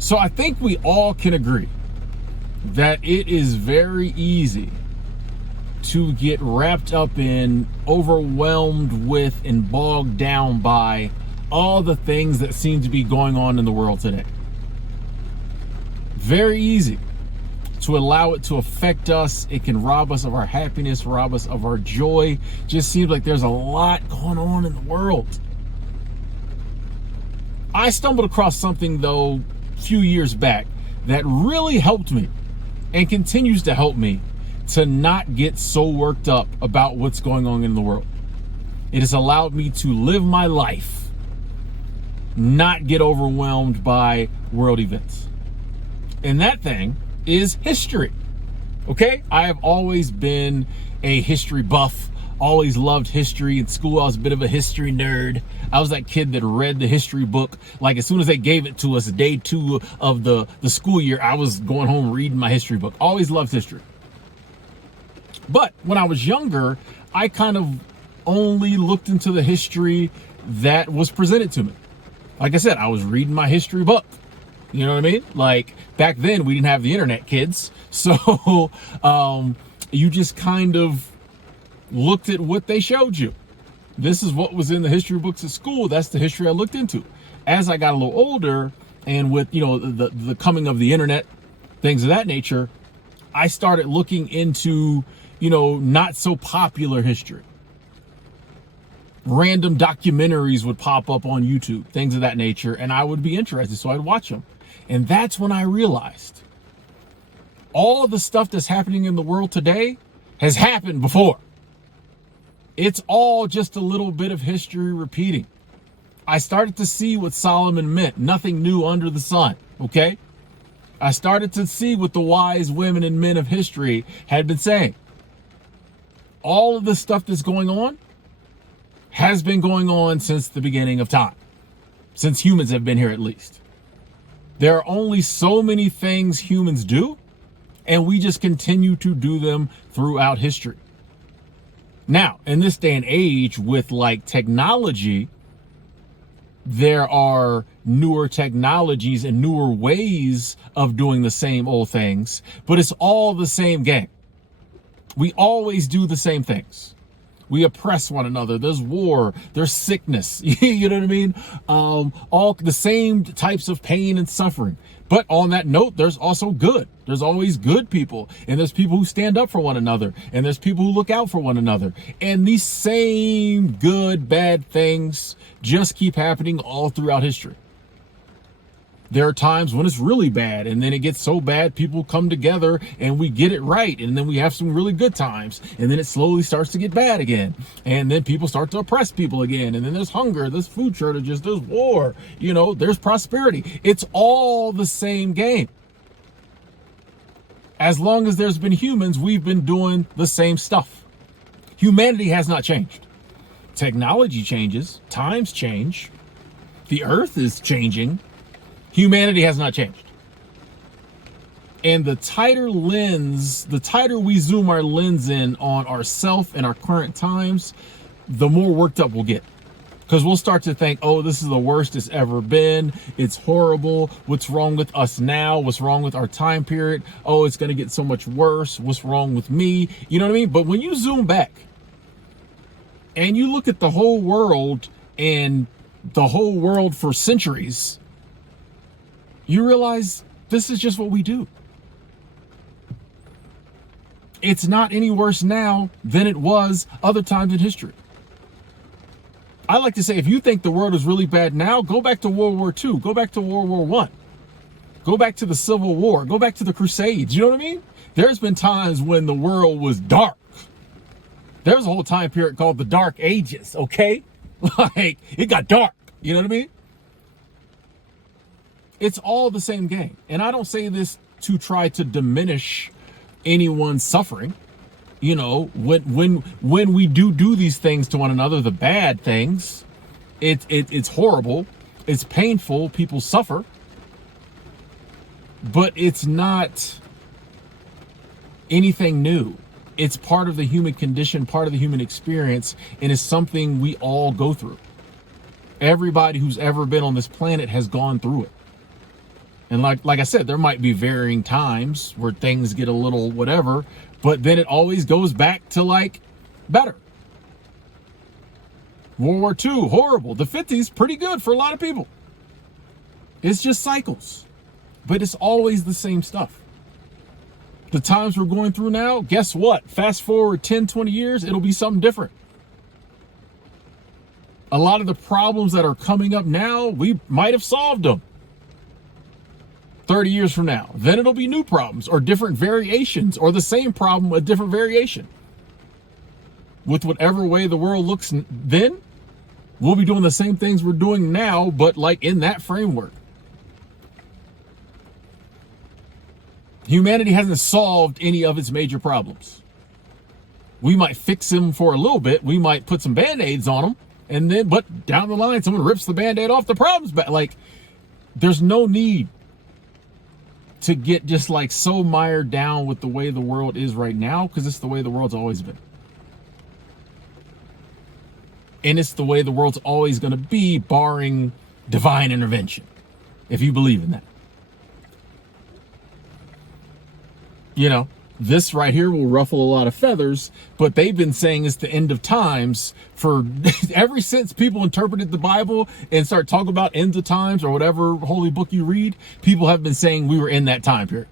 So I think we all can agree that it is very easy to get wrapped up in, overwhelmed with, and bogged down by all the things that seem to be going on in the world today. Very easy to allow it to affect us. It can rob us of our happiness, rob us of our joy. Just seems like there's a lot going on in the world. I stumbled across something, though, a few years back that really helped me and continues to help me to not get so worked up about what's going on in the world. It has allowed me to live my life, not get overwhelmed by world events. And that thing is history. Okay? I have always been a history buff, always loved history. In school, I was a bit of a history nerd. I was that kid that read the history book. Like, as soon as they gave it to us, day 2 of the school year, I was going home reading my history book. Always loved history. But when I was younger, I kind of only looked into the history that was presented to me. Like I said, I was reading my history book. You know what I mean? Like, back then, we didn't have the internet, kids. So you just kind of looked at what they showed you. This is what was in the history books at school. That's the history I looked into. As I got a little older, and with, the coming of the internet, things of that nature, I started looking into, not so popular history. Random documentaries would pop up on YouTube, things of that nature, and I would be interested, so I'd watch them. And that's when I realized all of the stuff that's happening in the world today has happened before. It's all just a little bit of history repeating. I started to see what Solomon meant. Nothing new under the sun, okay? I started to see what the wise women and men of history had been saying. All of the stuff that's going on has been going on since the beginning of time. Since humans have been here, at least. There are only so many things humans do, and we just continue to do them throughout history. Now, in this day and age, with like technology, there are newer technologies and newer ways of doing the same old things, but it's all the same game. We always do the same things. We oppress one another. There's war. There's sickness. You know what I mean? All the same types of pain and suffering. But on that note, there's also good. There's always good people. And there's people who stand up for one another. And there's people who look out for one another. And these same good, bad things just keep happening all throughout history. There are times when it's really bad, and then it gets so bad, people come together and we get it right. And then we have some really good times, and then it slowly starts to get bad again. And then people start to oppress people again. And then there's hunger, there's food shortages, there's war, there's prosperity. It's all the same game. As long as there's been humans, we've been doing the same stuff. Humanity has not changed. Technology changes, times change, the earth is changing. Humanity has not changed. And the tighter we zoom our lens in on ourself and our current times, the more worked up we'll get. Because we'll start to think, oh, this is the worst it's ever been. It's horrible. What's wrong with us now? What's wrong with our time period? Oh, it's going to get so much worse. What's wrong with me? You know what I mean? But when you zoom back and you look at the whole world and the whole world for centuries, you realize this is just what we do. It's not any worse now than it was other times in history. I like to say, if you think the world is really bad now, go back to World War II. Go back to World War I. Go back to the Civil War. Go back to the Crusades. You know what I mean? There's been times when the world was dark. There's a whole time period called the Dark Ages, okay? Like, it got dark. You know what I mean? It's all the same game. And I don't say this to try to diminish anyone's suffering. When we do these things to one another, the bad things, it's horrible. It's painful. People suffer. But it's not anything new. It's part of the human condition, part of the human experience, and it's something we all go through. Everybody who's ever been on this planet has gone through it. And like I said, there might be varying times where things get a little whatever, but then it always goes back to like better. World War II, horrible. The 50s, pretty good for a lot of people. It's just cycles, but it's always the same stuff. The times we're going through now, guess what? Fast forward 10, 20 years, it'll be something different. A lot of the problems that are coming up now, we might have solved them 30 years from now. Then it'll be new problems or different variations, or the same problem, a different variation. With whatever way the world looks then, we'll be doing the same things we're doing now, but like in that framework. Humanity hasn't solved any of its major problems. We might fix them for a little bit. We might put some Band-Aids on them, and then, but down the line, someone rips the Band-Aid off, the problem's back. Like, there's no need to get just like so mired down with the way the world is right now, because it's the way the world's always been. And it's the way the world's always going to be, barring divine intervention, if you believe in that. You know, this right here will ruffle a lot of feathers, but they've been saying it's the end of times for ever since people interpreted the Bible and start talking about ends of times or whatever holy book you read. People have been saying we were in that time period.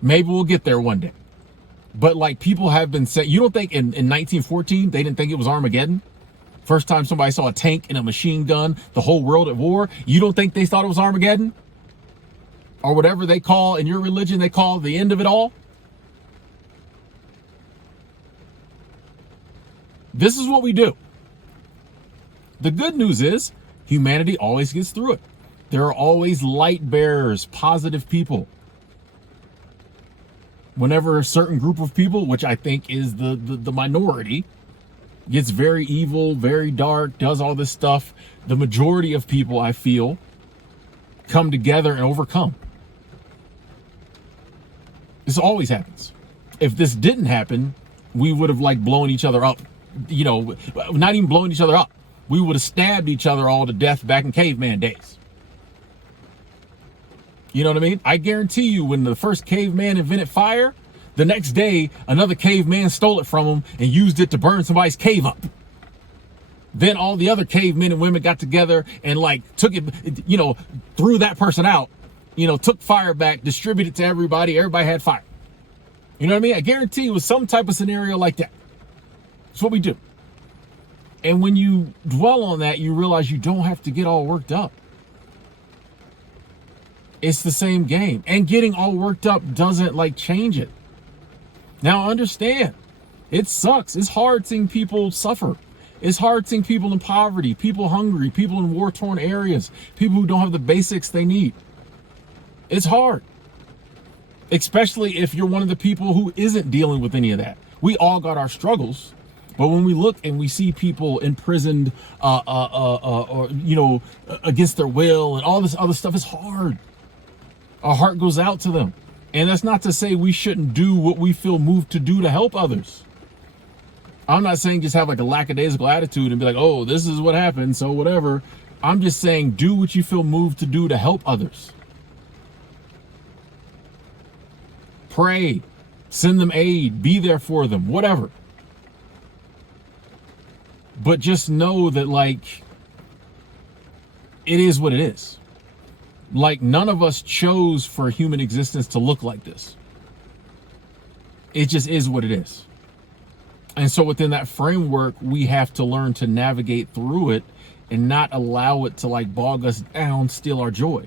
Maybe we'll get there one day. But like, people have been saying, you don't think in 1914, they didn't think it was Armageddon? First time somebody saw a tank and a machine gun, the whole world at war. You don't think they thought it was Armageddon? Or whatever they call, in your religion, they call the end of it all? This is what we do. The good news is humanity always gets through it. There are always light bearers, positive people. Whenever a certain group of people, which I think is the minority, gets very evil, very dark, does all this stuff, the majority of people, I feel, come together and overcome. This always happens. If this didn't happen, we would have like blown each other up. You know, not even blowing each other up. We would have stabbed each other all to death back in caveman days. You know what I mean? I guarantee you, when the first caveman invented fire, the next day, another caveman stole it from him and used it to burn somebody's cave up. Then all the other cavemen and women got together and like took it, you know, threw that person out, you know, took fire back, distributed it to everybody. Everybody had fire. You know what I mean? I guarantee it was some type of scenario like that. That's what we do. And when you dwell on that, you realize you don't have to get all worked up. It's the same game. And getting all worked up doesn't like change it. Now understand, it sucks. It's hard seeing people suffer. It's hard seeing people in poverty, people hungry, people in war-torn areas, people who don't have the basics they need. It's hard. Especially if you're one of the people who isn't dealing with any of that. We all got our struggles. But when we look and we see people imprisoned, or, you know, against their will and all this other stuff, it's hard. Our heart goes out to them. And that's not to say we shouldn't do what we feel moved to do to help others. I'm not saying just have like a lackadaisical attitude and be like, oh, this is what happened, so whatever. I'm just saying do what you feel moved to do to help others. Pray, send them aid, be there for them, whatever. But just know that, like, it is what it is. Like, none of us chose for human existence to look like this. It just is what it is. And so within that framework, we have to learn to navigate through it and not allow it to, like, bog us down, steal our joy.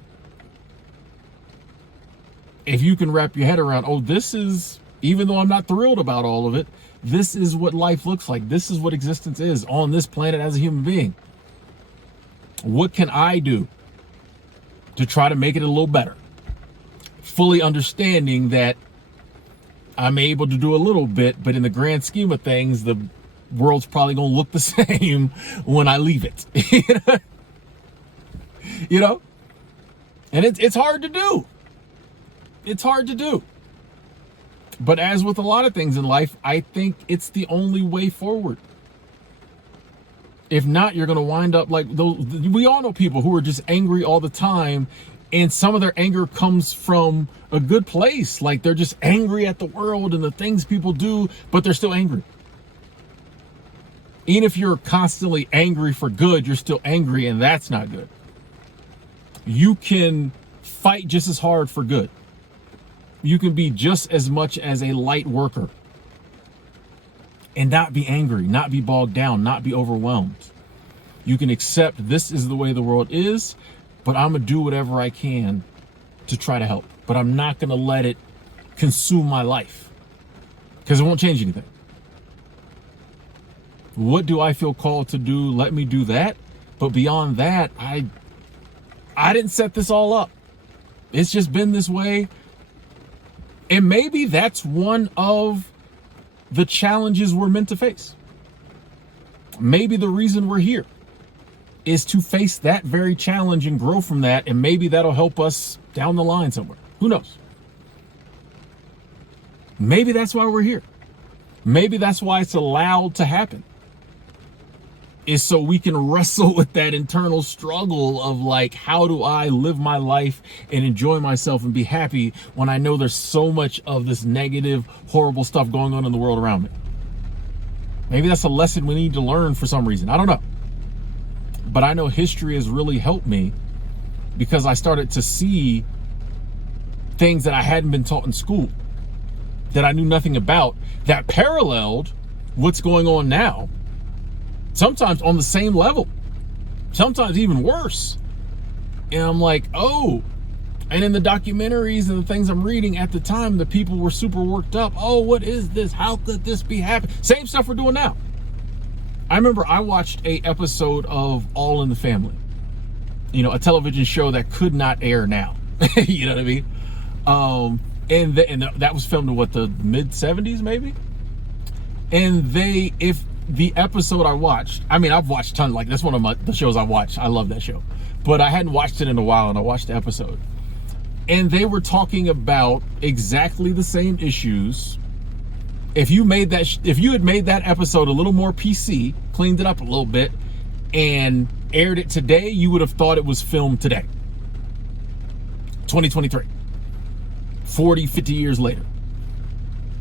If you can wrap your head around, oh, this is, even though I'm not thrilled about all of it, this is what life looks like. This is what existence is on this planet as a human being. What can I do to try to make it a little better? Fully understanding that I'm able to do a little bit, but in the grand scheme of things, the world's probably going to look the same when I leave it. You know? And it's hard to do. It's hard to do. But as with a lot of things in life, I think it's the only way forward. If not, you're going to wind up like those. We all know people who are just angry all the time And some of their anger comes from a good place. Like they're just angry at the world and the things people do, but they're still angry. Even if you're constantly angry for good, you're still angry, and that's not good. You can fight just as hard for good. You can be just as much as a light worker and not be angry, not be bogged down, not be overwhelmed. You can accept this is the way the world is, but I'm going to do whatever I can to try to help. But I'm not going to let it consume my life because it won't change anything. What do I feel called to do? Let me do that. But beyond that, I didn't set this all up. It's just been this way. And maybe that's one of the challenges we're meant to face. Maybe the reason we're here is to face that very challenge and grow from that. And maybe that'll help us down the line somewhere. Who knows? Maybe that's why we're here. Maybe that's why it's allowed to happen. Is so we can wrestle with that internal struggle of like, how do I live my life and enjoy myself and be happy when I know there's so much of this negative, horrible stuff going on in the world around me? Maybe that's a lesson we need to learn for some reason. I don't know. But I know history has really helped me because I started to see things that I hadn't been taught in school, that I knew nothing about, that paralleled what's going on now. Sometimes on the same level, sometimes even worse. And I'm like, oh, and in the documentaries and the things I'm reading at the time, the people were super worked up. Oh, what is this? How could this be happening? Same stuff we're doing now. I remember I watched a episode of All in the Family, you know, a television show that could not air now. You know what I mean? And that was filmed in what, the mid 70s maybe? And if the episode I watched, I mean, I've watched tons, like that's one of the shows I watched. I love that show, but I hadn't watched it in a while, and I watched the episode, and they were talking about exactly the same issues. If you had made that episode a little more PC, cleaned it up a little bit, and aired it today, you would have thought it was filmed today. 2023, 40, 50 years later.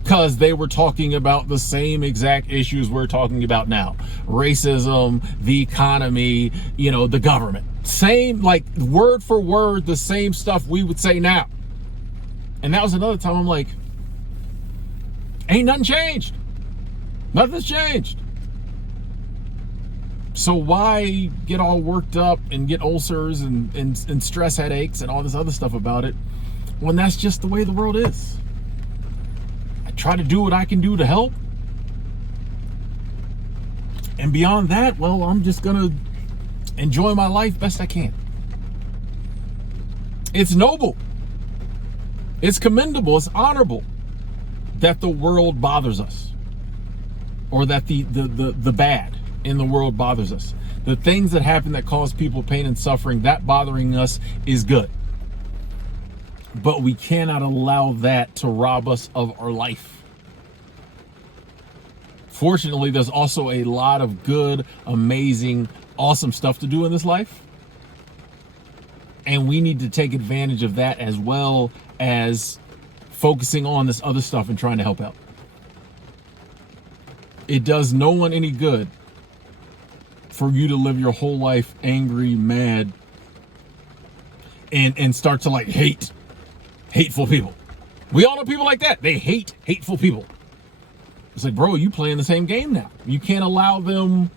Because they were talking about the same exact issues we're talking about now. Racism, the economy, you know, the government. Same, like word for word, the same stuff we would say now. And that was another time I'm like, ain't nothing changed. Nothing's changed. So why get all worked up and get ulcers and stress headaches and all this other stuff about it when that's just the way the world is? Try to do what I can do to help. And beyond that, well, I'm just going to enjoy my life best I can. It's noble. It's commendable. It's honorable that the world bothers us, or that the bad in the world bothers us. The things that happen that cause people pain and suffering, that bothering us is good. But we cannot allow that to rob us of our life. Fortunately, there's also a lot of good, amazing, awesome stuff to do in this life. And we need to take advantage of that, as well as focusing on this other stuff and trying to help out. It does no one any good for you to live your whole life angry, mad, and start to like hate hateful people. We all know people like that. They hate hateful people. It's like, bro, you playing the same game now. You can't allow them.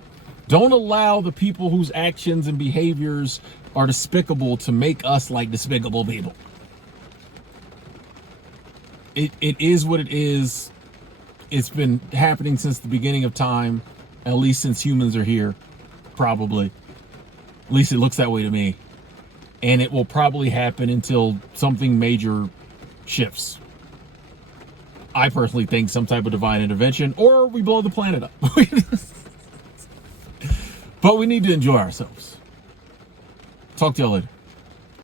Don't allow the people whose actions and behaviors are despicable to make us like despicable people. It is what it is. It's been happening since the beginning of time, at least since humans are here, probably. At least it looks that way to me. And it will probably happen until something major shifts. I personally think some type of divine intervention, or we blow the planet up. But we need to enjoy ourselves. Talk to y'all later.